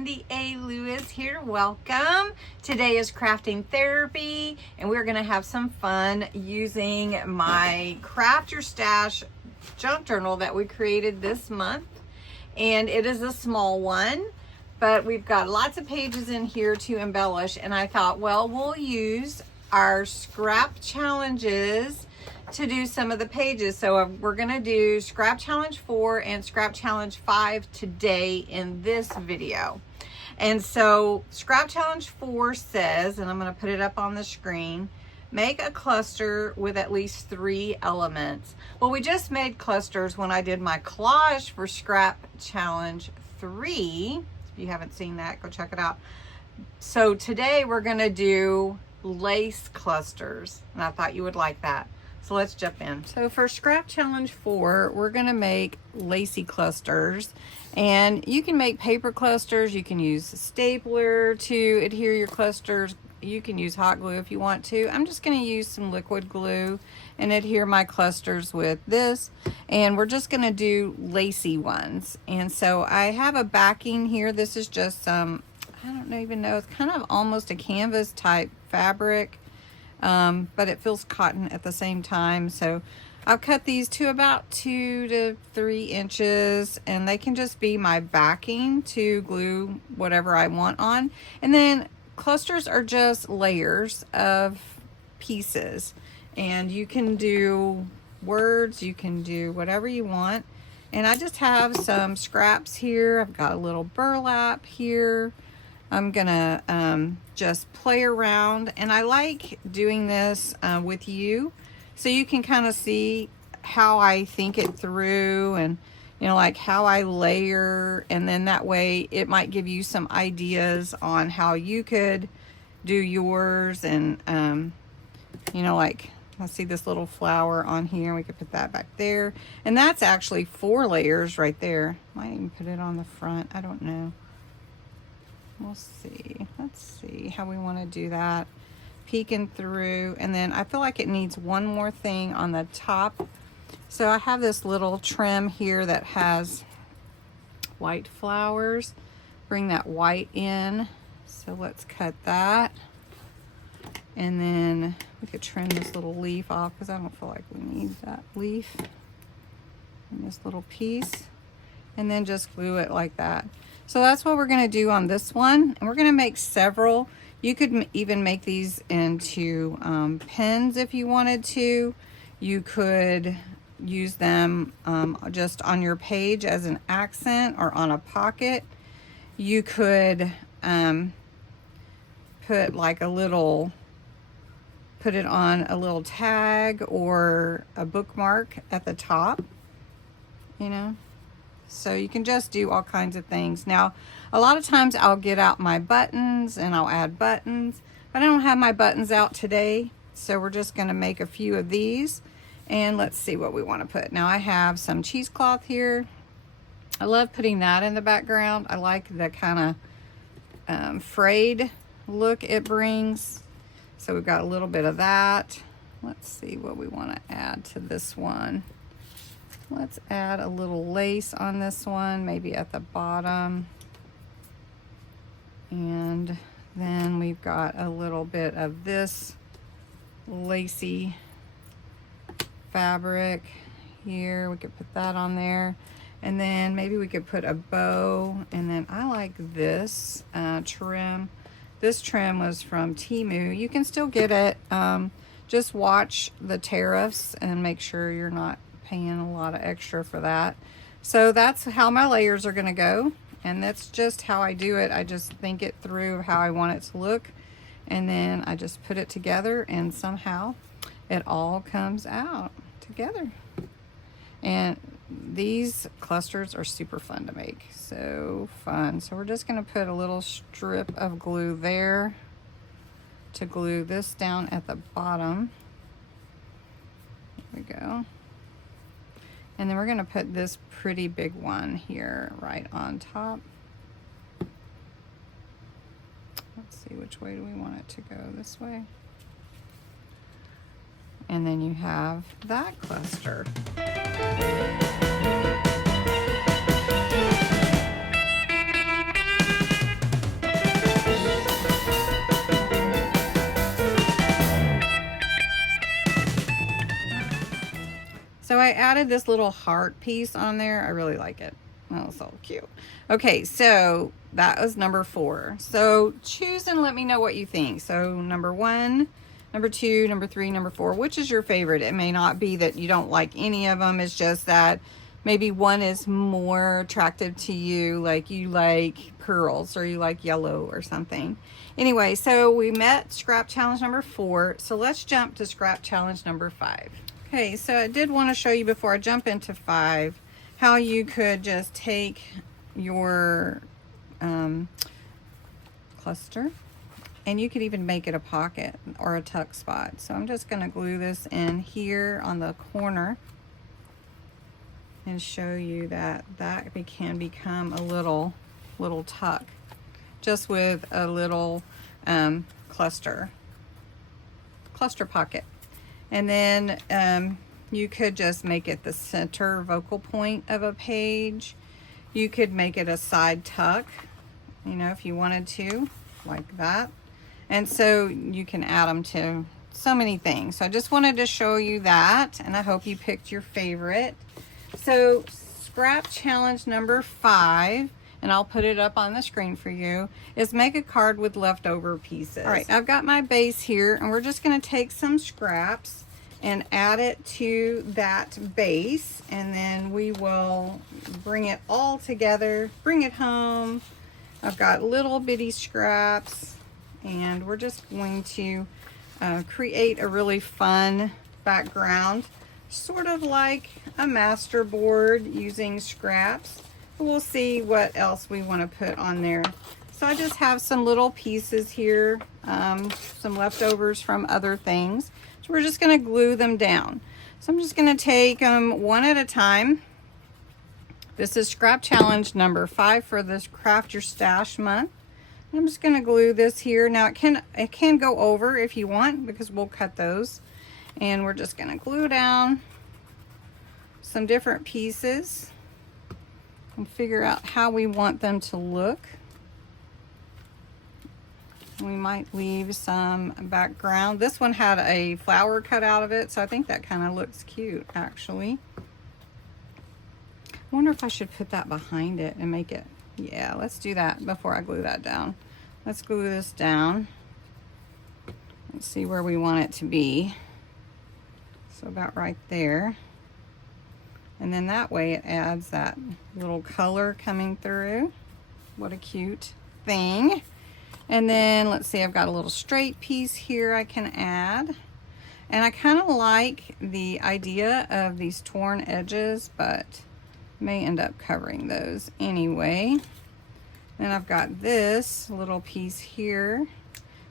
Linktr.ee Lewis here. Welcome. Today is crafting therapy, and we're going to have some fun using my Craft Your Stash junk journal that we created this month. And it is a small one, but we've got lots of pages in here to embellish. And I thought, well, we'll use our scrap challenges to do some of the pages. So we're gonna do scrap challenge 4 and scrap challenge 5 today in this video. And so scrap challenge 4 says, and I'm gonna put it up on the screen, make a cluster with at least 3 elements. Well, we just made clusters when I did my collage for scrap challenge 3. If you haven't seen that, go check it out. So today we're gonna do lace clusters, and I thought you would like that. So let's jump in. So for scrap challenge 4, we're gonna make lacy clusters, and you can make paper clusters. You can use a stapler to adhere your clusters. You can use hot glue if you want to. I'm just gonna use some liquid glue and adhere my clusters with this, and we're just gonna do lacy ones. And so I have a backing here. This is just some, I don't even know, it's kind of almost a canvas type fabric. But it feels cotton at the same time. So I'll cut these to about 2 to 3 inches, and they can just be my backing to glue whatever I want on. And then clusters are just layers of pieces, and you can do words, you can do whatever you want. And I just have some scraps here. I've got a little burlap here. I'm gonna just play around, and I like doing this with you so you can kind of see how I think it through, and you know, like how I layer, and then that way it might give you some ideas on how you could do yours. And you know, like I see this little flower on here, we could put that back there, and that's actually 4 layers right there. Might even put it on the front, I don't know. We'll see. Let's see how we want to do that. Peeking through, and then I feel like it needs one more thing on the top. So I have this little trim here that has white flowers. Bring that white in. So let's cut that. And then we could trim this little leaf off because I don't feel like we need that leaf. And this little piece. And then just glue it like that. So that's what we're going to do on this one, and we're going to make several. You could even make these into pens if you wanted to. You could use them just on your page as an accent or on a pocket. You could put like a little, put it on a little tag or a bookmark at the top, you know. So you can just do all kinds of things. Now, a lot of times I'll get out my buttons and I'll add buttons, but I don't have my buttons out today. So we're just gonna make a few of these, and let's see what we wanna put. Now I have some cheesecloth here. I love putting that in the background. I like the kind of frayed look it brings. So we've got a little bit of that. Let's see what we wanna add to this one. Let's add a little lace on this one, maybe at the bottom. And then we've got a little bit of this lacy fabric here. We could put that on there. And then maybe we could put a bow. And then I like this trim. This trim was from Temu. You can still get it. Just watch the tariffs and make sure you're not paying a lot of extra for that. So that's how my layers are going to go, and that's just how I do it. I just think it through how I want it to look, and then I just put it together, and somehow it all comes out together. And these clusters are super fun to make, so fun. So we're just going to put a little strip of glue there to glue this down at the bottom. There we go. And then we're going to put this pretty big one here right on top. Let's see, which way do we want it to go? This way. And then you have that cluster. So I added this little heart piece on there. I really like it. Oh, so cute. Okay, so that was number 4. So choose and let me know what you think. So number 1, number 2, number 3, number 4. Which is your favorite? It may not be that you don't like any of them. It's just that maybe one is more attractive to you, like you like pearls or you like yellow or something. Anyway, so we met scrap challenge number 4. So let's jump to scrap challenge number 5. Okay, so I did want to show you before I jump into 5 how you could just take your cluster and you could even make it a pocket or a tuck spot. So I'm just going to glue this in here on the corner and show you that can become a little tuck just with a little cluster pocket. And then you could just make it the center vocal point of a page. You could make it a side tuck, you know, if you wanted to, like that. And so you can add them to so many things. So I just wanted to show you that, and I hope you picked your favorite. So scrap challenge number 5, and I'll put it up on the screen for you, is make a card with leftover pieces. All right, I've got my base here, and we're just going to take some scraps and add it to that base, and then we will bring it all together, bring it home. I've got little bitty scraps, and we're just going to create a really fun background, sort of like a master board using scraps. We'll see what else we want to put on there. So I just have some little pieces here, some leftovers from other things. So we're just going to glue them down. So I'm just going to take them one at a time. This is scrap challenge number 5 for this Craft Your Stash month. I'm just going to glue this here. Now it can go over if you want, because we'll cut those. And we're just going to glue down some different pieces and figure out how we want them to look. We might leave some background. This one had a flower cut out of it, so I think that kind of looks cute, actually. I wonder if I should put that behind it and make it, yeah, let's do that before I glue that down. Let's glue this down. Let's see where we want it to be. So about right there. And then that way it adds that little color coming through. What a cute thing. And then let's see, I've got a little straight piece here I can add. And I kind of like the idea of these torn edges, but may end up covering those anyway. Then I've got this little piece here.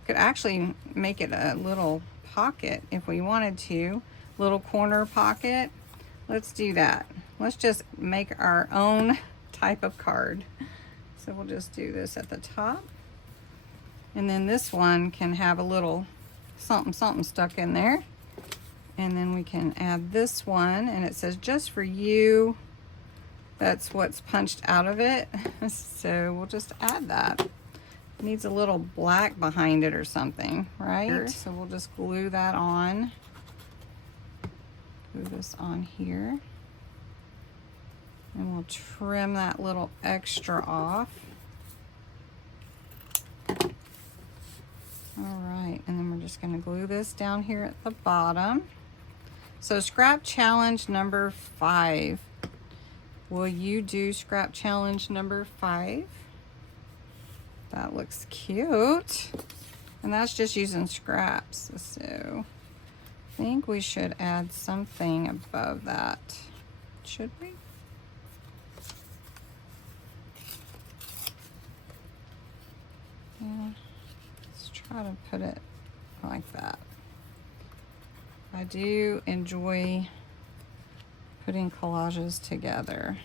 Could actually make it a little pocket if we wanted to. Little corner pocket. Let's do that. Let's just make our own type of card. So we'll just do this at the top. And then this one can have a little something stuck in there. And then we can add this one, and it says just for you. That's what's punched out of it. So we'll just add that. It needs a little black behind it or something, right? So we'll just glue that on. Glue this on here. And we'll trim that little extra off. All right, and then we're just going to glue this down here at the bottom. So scrap challenge number 5. Will you do scrap challenge number 5? That looks cute. And that's just using scraps. So I think we should add something above that. Should we? Yeah. Try to put it like that. I do enjoy putting collages together.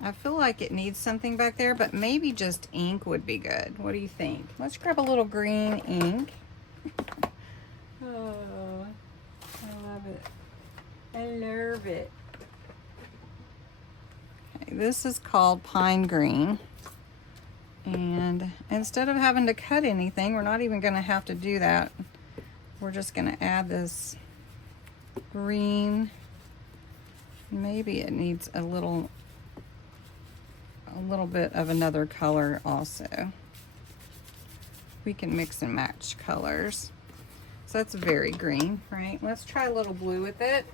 I feel like it needs something back there, but maybe just ink would be good. What do you think? Let's grab a little green ink. Oh, I love it. I love it. Okay, this is called pine green. And instead of having to cut anything, we're not even going to have to do that. We're just going to add this green. Maybe it needs a little bit of another color also. We can mix and match colors. So that's very green, right? Let's try a little blue with it.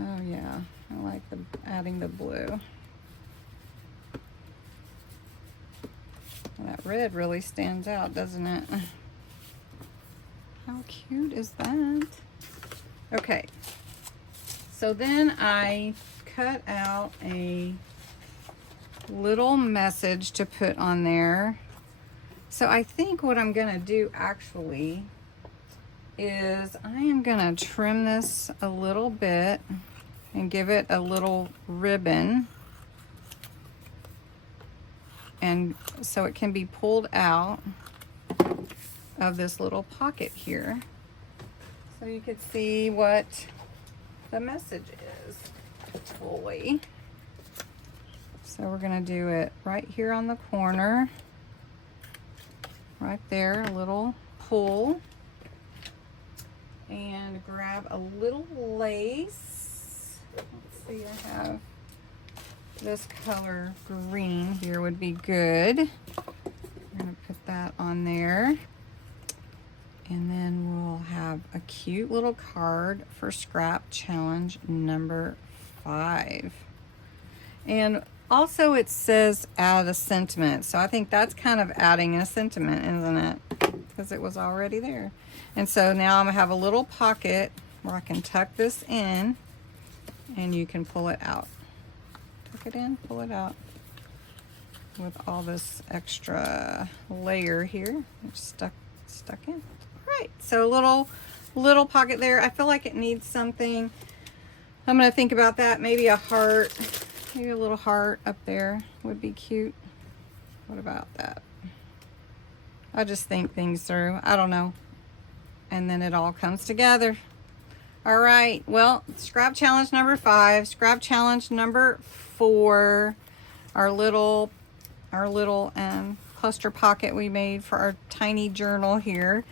Oh yeah, I like adding the blue. That red really stands out, doesn't it? How cute is that? Okay, so then I cut out a little message to put on there. So I think what I'm gonna do actually is I am gonna trim this a little bit and give it a little ribbon, and so it can be pulled out of this little pocket here, so you could see what the message is fully. So we're gonna do it right here on the corner, right there, a little pull, and grab a little lace. Let's see, I have this color green here would be good. I'm gonna put that on there. And then we'll have a cute little card for scrap challenge number 5. And also it says add a sentiment. So I think that's kind of adding a sentiment, isn't it? Because it was already there. And so now I'm gonna have a little pocket where I can tuck this in and you can pull it out. Tuck it in, pull it out with all this extra layer here. It's stuck in. Right, so a little pocket there. I feel like it needs something. I'm gonna think about that. Maybe a heart, maybe a little heart up there would be cute. What about that? I just think things through. I don't know. And then it all comes together. All right, well, scrap challenge number 5, scrap challenge number 4, our little cluster pocket we made for our tiny journal here.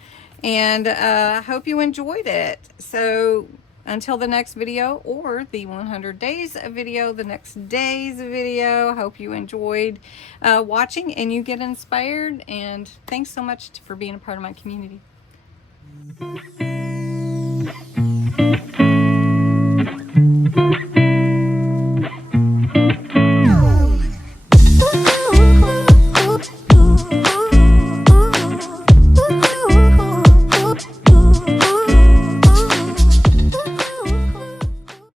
And I hope you enjoyed it. So until the next video, or the 100 days video, the next day's video, hope you enjoyed watching and you get inspired. And thanks so much for being a part of my community.